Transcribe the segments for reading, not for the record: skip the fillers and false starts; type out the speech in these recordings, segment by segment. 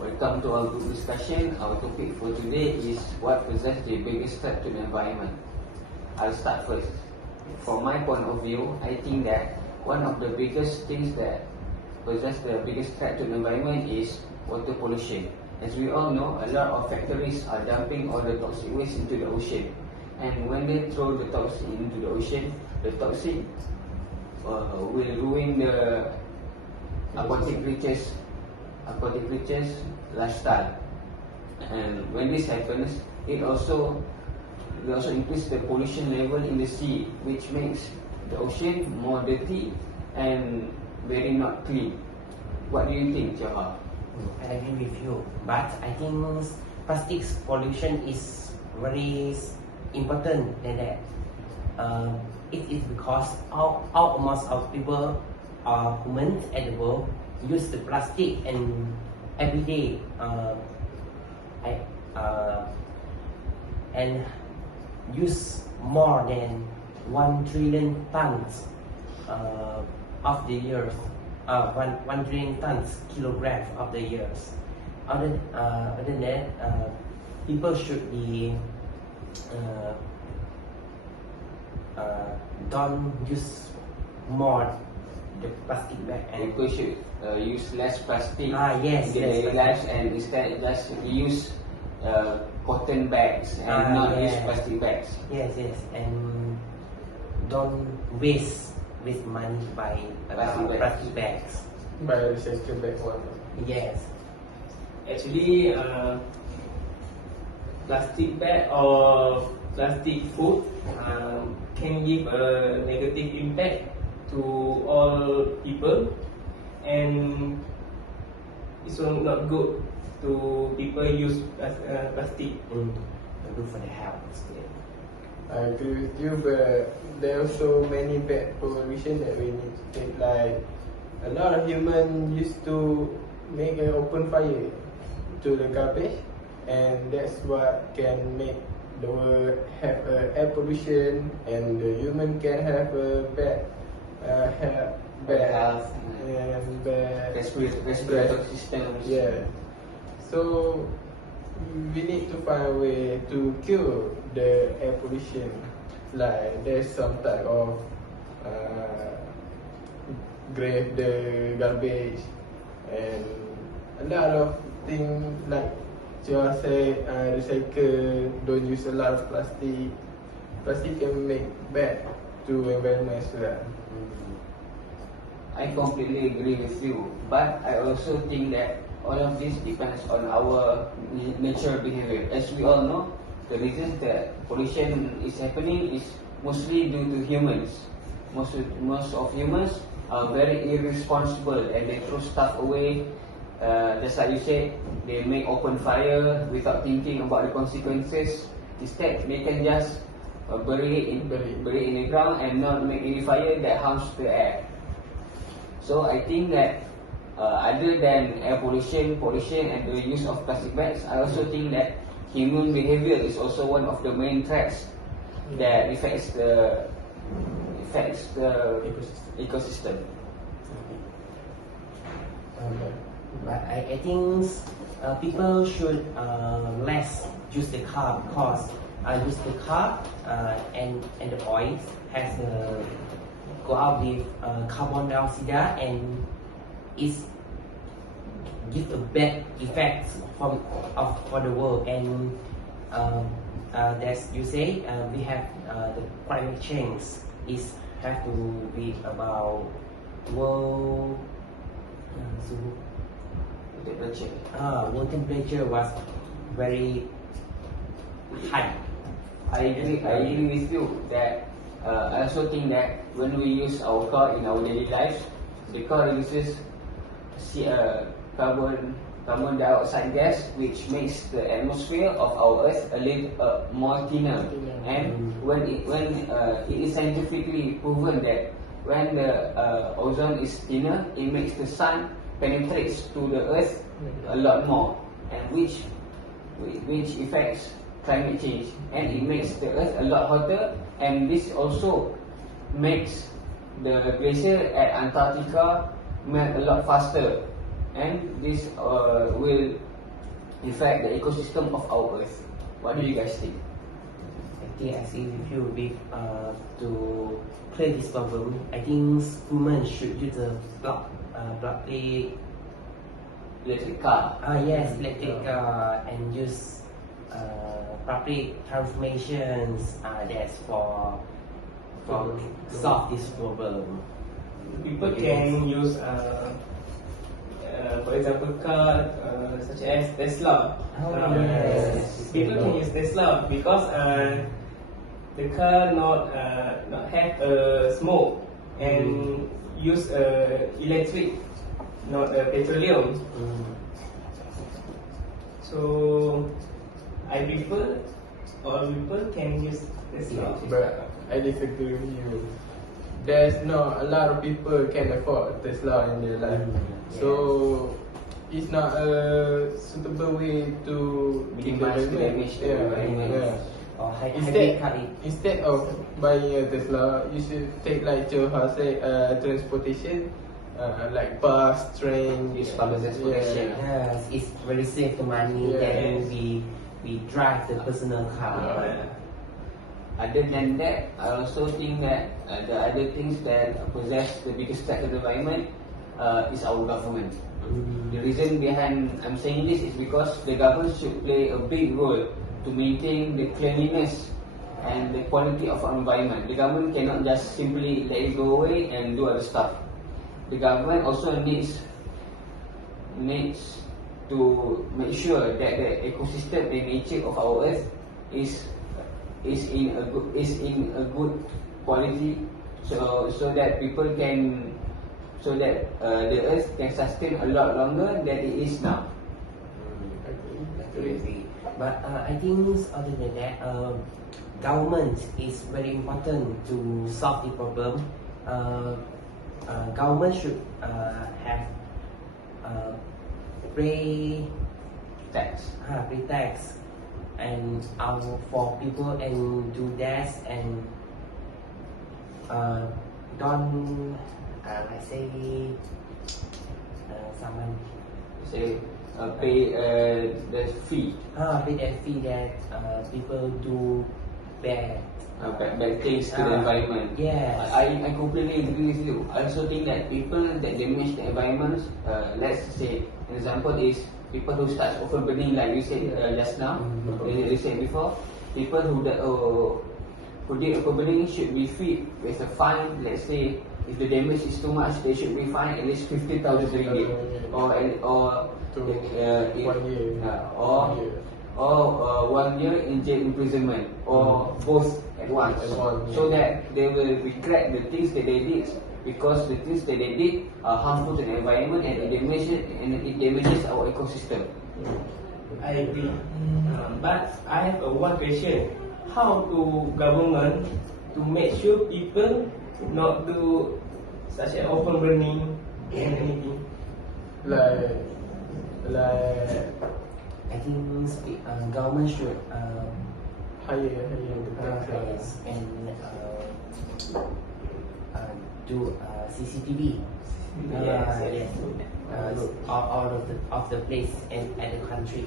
Welcome to our group discussion. Our topic for today is what poses the biggest threat to the environment. I'll start first. From my point of view, I think that one of the biggest things that poses the biggest threat to the environment is water pollution. As we all know, a lot of factories are dumping all the toxic waste into the ocean. And when they throw the toxic into the ocean, the toxic will ruin the aquatic creatures lifestyle. And when this happens, it also increase the pollution level in the sea, which makes the ocean more dirty and very not clean. What do you think, Johar? I agree with you, but I think plastics pollution is very important than that. It is because almost all people are humans at the world use the plastic and every day and use more than 1 trillion tons of the years. 1 trillion tons kilograms of the years. Other than that, people should be don't use more the plastic bag, and People should use less plastic yes, in their daily lives, and instead just use cotton bags and not use plastic bags. Yes, and don't waste money by plastic bags. By recycle back one. Yes. Actually, plastic bag or plastic food can give a negative impact to all people, and it's not good to people use plastic. Good for the health. I agree with you, but there are also many bad pollution that we need to take. Like a lot of humans used to make an open fire to the garbage, and that's what can make the world have air pollution, and the human can have a bad Health and bad respiratory systems. Yeah. So we need to find a way to cure the air pollution. Like there's some type of grave the garbage, and a lot of things like just say recycle, don't use a lot of plastic. Plastic can make bad to environment as well. I completely agree with you, but I also think that all of this depends on our natural behavior. As we all know, the reason that pollution is happening is mostly due to humans. Most of humans are very irresponsible, and they throw stuff away. Just like you said, they make open fire without thinking about the consequences. Instead, they can just bury it in the ground and not make any fire that harms the air. So I think that other than air pollution and the use of plastic bags, I also think that human behavior is also one of the main threats that affects the ecosystem. But I think people should less use the car, because use the car and the oil has go out with carbon dioxide, and it's give a bad effect for the world. And as you say, we have the climate change is have to be about world. World temperature was very high. I agree with you that I also think that when we use our car in our daily lives, the car releases carbon dioxide gas, which makes the atmosphere of our Earth a little more thinner. And when it is scientifically proven that when the ozone is thinner, it makes the sun penetrates to the Earth a lot more, and which affects climate change, and it makes the Earth a lot hotter, and this also makes the glacier at Antarctica melt a lot faster. and this will affect the ecosystem of our Earth. What do you guys think? I think I agree with you with to clear this problem. I think women should use a public Electric car. yes, electric car and use public transformations that's for solve this problem. People can use, for example, car such as Tesla. Yes. People can use Tesla because the car not have smoke and use electric, not petroleum. So I prefer all people can use Tesla. But I disagree with you. There's not a lot of people can afford Tesla in their life. So it's not a suitable way to Minimize the damage to the environment. Or hybrid car. Instead of buying a Tesla, you should take like Johar said, transportation, like bus, train. Use public transportation. Yes, it's very safe the money. Yes. Then we drive the personal car. Other than that, I also think that the other things that possess the biggest threat to the environment is our government. The reason behind I'm saying this is because the government should play a big role to maintain the cleanliness and the quality of our environment. The government cannot just simply let it go away and do other stuff. The government also needs to make sure that the ecosystem and nature of our earth is in a good quality, so that people can, so that the earth can sustain a lot longer than it is now. Absolutely. But I think other than that, government is very important to solve the problem. Government should have pay Tax. tax and for people and do that and don't like say someone Say pay the fee, pay that fee that people do bad. bad things to the environment. Yes. I completely agree with you. I also think that people that damage the environment, let's say an example is people who start overburning, like you said just now, you said before. People who did overburning should be freed with a fine. Let's say if the damage is too much, they should be fined at least 50,000 ringgit, or 1 year. or 1 year in jail imprisonment, or both at once, so that they will regret the things that they did, because the things that they did are harmful to the environment and it damages our ecosystem. I agree. But I have one question. How do government to make sure people not do such as open burning and anything? Like I think government should hire the tax. and do CCTV. Yes. All of the place and the country.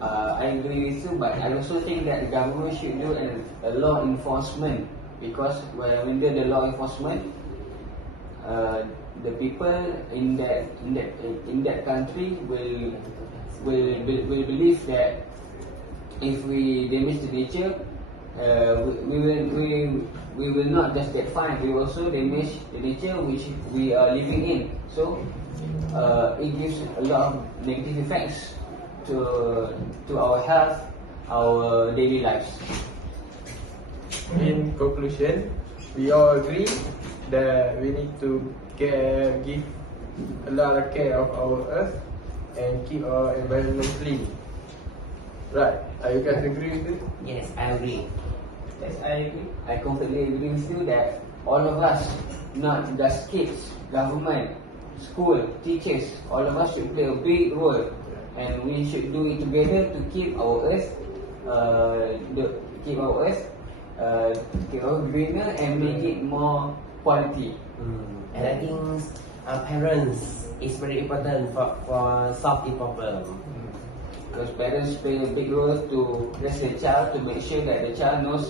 I agree with you, but I also think that the government should do a law enforcement, because when they do the law enforcement, the people in that country will believe that if we damage the nature, we will not just get fined, we will also damage the nature which we are living in. So it gives a lot of negative effects to our health, our daily lives. In conclusion, we all agree that we need to give a lot of care of our earth and keep our environment clean. Right? Are you guys agree with it? Yes, I agree. Yes, I agree. I completely agree with you that all of us, not just kids, government, school, teachers, all of us should play a big role, and we should do it together to keep our earth, keep our greener and make it more quality. And I think parents is very important for solve the problem. Because parents play a big role to raise the child to make sure that the child knows